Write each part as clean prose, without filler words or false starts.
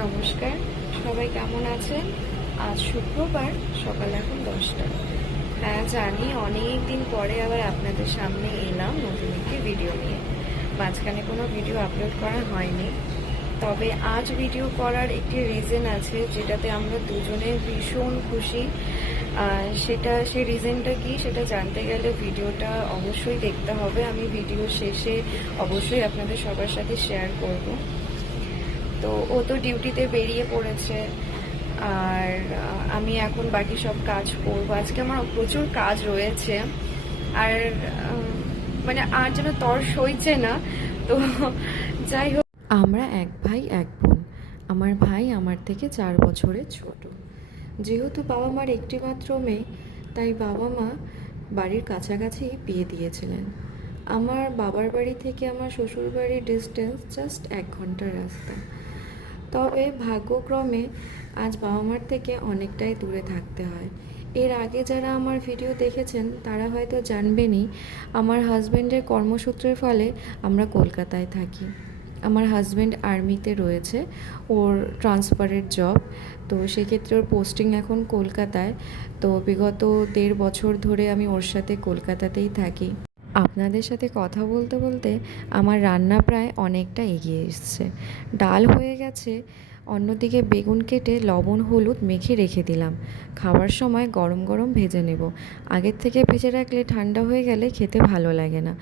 নমস্কার, সবাই কেমন আছেন? আজ শুক্রবার, সকাল এখন 10টা। হ্যাঁ জানি, অনেক দিন পরে আবার আপনাদের সামনে এলাম নতুন একটি ভিডিও নিয়ে। মাঝখানে কোনো ভিডিও আপলোড করা হয়নি, তবে আজ ভিডিও করার একটি রিজন আছে যেটাতে আমরা দুজনে ভীষণ খুশি। সেই রিজনটা কি সেটা জানতে গেলে ভিডিওটা অবশ্যই দেখতে হবে। আমি ভিডিও শেষে অবশ্যই আপনাদের সবার সাথে শেয়ার করব। তো ও তো ডিউটিতে বেরিয়ে পড়েছে, আর আমি এখন বাকি সব কাজ করবো। আজকে আমার প্রচুর কাজ রয়েছে, আর মানে আর যেন তর সইছে না। তো যাই হোক, আমরা এক ভাই এক বোন। আমার ভাই আমার থেকে 4 বছরের ছোট। যেহেতু বাবা মার একটি মাত্র মেয়ে, তাই বাবা মা বাড়ির কাছাকাছি বিয়ে দিয়েছিলেন। আমার বাবার বাড়ি থেকে আমার শ্বশুর বাড়ির ডিস্টেন্স জাস্ট 1 ঘন্টার রাস্তা। তবে ভাগ্যক্রমে আজ বাবা মার থেকে অনেকটাই দূরে থাকতে হয়। এর আগে যারা আমার ভিডিও দেখেছেন তারা হয়তো জানবেনই, আমার হাজব্যান্ডের কর্মসূত্রের ফলে আমরা কলকাতায় থাকি। আমার হাজব্যান্ড আর্মিতে রয়েছে, ওর ট্রান্সফারের জব, তো সেক্ষেত্রে ওর পোস্টিং এখন কলকাতায়। তো বিগত 1.5 বছর ধরে আমি ওর সাথে কলকাতাতেই থাকি। আপনাদের সাথে কথা বলতে বলতে আমার রান্না প্রায় অনেকটা এগিয়ে এসছে। ডাল হয়ে গেছে, অন্যদিকে বেগুন কেটে লবণ হলুদ মেখে রেখে দিলাম। খাওয়ার সময় গরম গরম ভেজে নেব। আগের থেকে ভেজে রাখলে ঠান্ডা হয়ে গেলে খেতে ভালো লাগে না।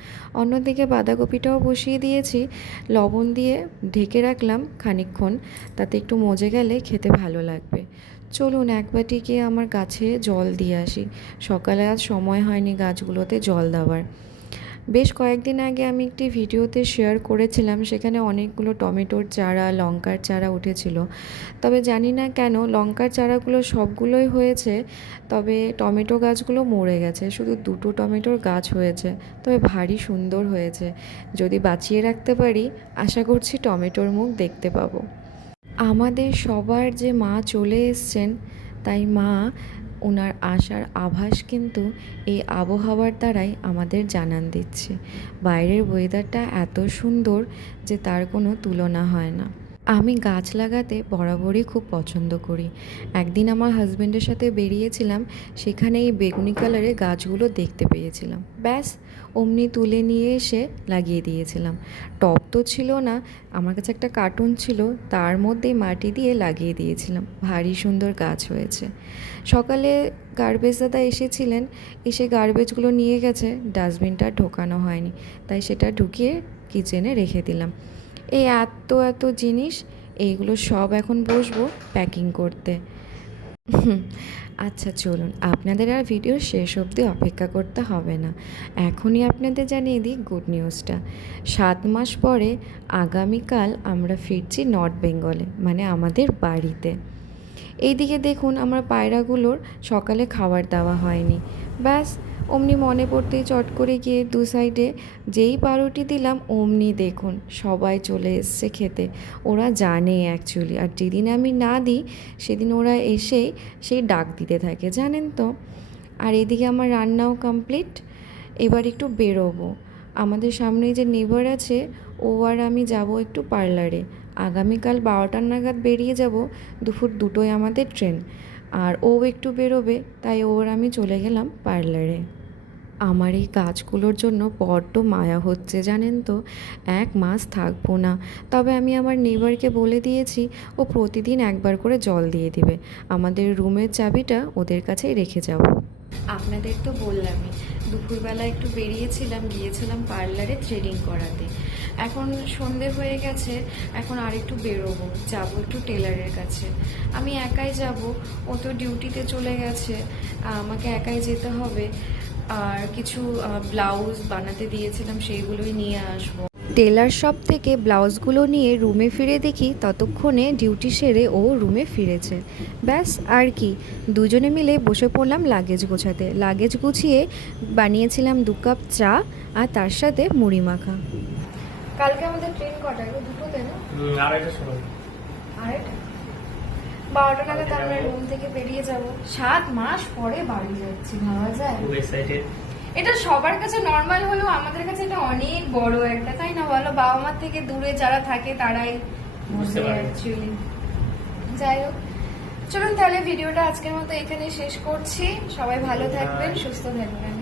অন্যদিকে বাঁধাকপিটাও বসিয়ে দিয়েছি, লবণ দিয়ে ঢেকে রাখলাম খানিকক্ষণ, তাতে একটু মজে গেলে খেতে ভালো লাগবে। চলুন এক বাটি গিয়ে আমার গাছে জল দিয়ে আসি। সকালে আজ সময় হয়নি গাছগুলোতে জল দেওয়ার। বেশ কয়েকদিন আগে আমি একটি ভিডিওতে শেয়ার করেছিলাম, সেখানে অনেকগুলো টমেটোর চারা, লঙ্কার চারা উঠেছিল। তবে জানি না কেন লঙ্কার চারাগুলো সবগুলোই হয়েছে, তবে টমেটো গাছগুলো মরে গেছে। শুধু 2টো টমেটোর গাছ হয়েছে, তবে ভারী সুন্দর হয়েছে। যদি বাঁচিয়ে রাখতে পারি, আশা করছি টমেটোর মুখ দেখতে পাবো। আমাদের সবার যে মা চলে এসছেন, তাই মা ওনার আসার আভাস কিন্তু এই আবহাওয়ার দ্বারাই আমাদের জানান দিচ্ছে। বাইরের ওয়েদারটা এত সুন্দর যে তার কোনো তুলনা হয় না। আমি গাছ লাগাতে বরাবরই খুব পছন্দ করি। একদিন আমার হাজব্যান্ডের সাথে বেরিয়েছিলাম, সেখানে এই বেগুনি কালারের গাছগুলো দেখতে পেয়েছিলাম। ব্যাস অমনি তুলে নিয়ে এসে লাগিয়ে দিয়েছিলাম। টব তো ছিল না, আমার কাছে একটা কার্টুন ছিল, তার মধ্যেই মাটি দিয়ে লাগিয়ে দিয়েছিলাম। ভারী সুন্দর গাছ হয়েছে। সকালে গার্বেজ দাদা এসেছিলেন, এসে গার্বেজগুলো নিয়ে গেছে, ডাস্টবিনটা ঢোকানো হয়নি, তাই সেটা ঢুকিয়ে কিচেনে রেখে দিলাম। এই এত এত জিনিস, এইগুলো সব এখন বসবো প্যাকিং করতে। আচ্ছা চলুন, আপনাদের আর ভিডিও শেষ অবধি অপেক্ষা করতে হবে না। এখনই আপনাদের জানিয়ে দিই গুড নিউজটা। 7 মাস পরে আগামীকাল আমরা ফিরছি নর্থ বেঙ্গলে, মানে আমাদের বাড়িতে। এইদিকে দেখুন, আমার পায়রাগুলোর সকালে খাবার দেওয়া হয়নি। ব্যাস অমনি মনে পড়তেই চট করে গিয়ে 2 সাইডে যেই পাউরুটি দিলাম, অমনি দেখুন সবাই চলে এসছে খেতে। ওরা জানে অ্যাকচুয়ালি, আর যেদিন আমি না দিই সেদিন ওরা এসেই সেই ডাক দিতে থাকে, জানেন তো। আর এদিকে আমার রান্নাও কমপ্লিট। এবার একটু বেরোবো। আমাদের সামনেই যে নেবার আছে, ও আর আমি যাব একটু পার্লারে। আগামীকাল 12টা নাগাদ বেরিয়ে যাব, দুপুর 2টোয় আমাদের ট্রেন। আর ও একটু বেরোবে, তাই ওর আমি চলে গেলাম পার্লারে। আমার এই গাছগুলোর জন্য বড্ড মায়া হচ্ছে, জানেন তো। 1 মাস থাকবো না, তবে আমি আমার নেইবারকে বলে দিয়েছি ও প্রতিদিন একবার করে জল দিয়ে দিবে। আমাদের রুমের চাবিটা ওদের কাছেই রেখে যাব। আপনাদের তো বললামই, দুপুরবেলা একটু গিয়েছিলাম পার্লারে থ্রেডিং করাতে। এখন সন্ধে হয়ে গেছে, এখন আর একটু বেরোবো, যাবো একটু টেলারের কাছে। আমি একাই যাব, ও তো ডিউটিতে চলে গেছে, আমাকে একাই যেতে হবে। আর কিছু ব্লাউজ বানাতে দিয়েছিলাম, সেইগুলোই নিয়ে আসবো। টেলার শপ থেকে ব্লাউজগুলো নিয়ে রুমে ফিরে দেখি ততক্ষণে ডিউটি সেরে ও রুমে ফিরেছে। ব্যাস আর কি, দুজনে মিলে বসে পড়লাম লাগেজ গোছাতে। লাগেজ গুছিয়ে বানিয়েছিলাম 2 কাপ চা, আর তার সাথে মুড়ি মাখা। কালকে আমাদের ট্রেন কটায়? 2টোতে না? আড়াইটার সময়। আড়াইটা? 12টা নাগাদ আমরা রুম থেকে বেরিয়ে যাব। 7 মাস পরে বাড়ি যাচ্ছি, ভাবা যায়? খুব এক্সাইটেড। এটা সবার কাছে নর্মাল হলেও আমাদের কাছে এটা অনেক বড় একটা, তাই না বলো? বাবা মার থেকে দূরে যারা থাকে তারাই বুঝতে পারে অ্যাকচুয়ালি। যাই হোক, চলুন তাহলে ভিডিওটা আজকের মতো এখানে শেষ করছি। সবাই ভালো থাকবেন, সুস্থ থাকবেন।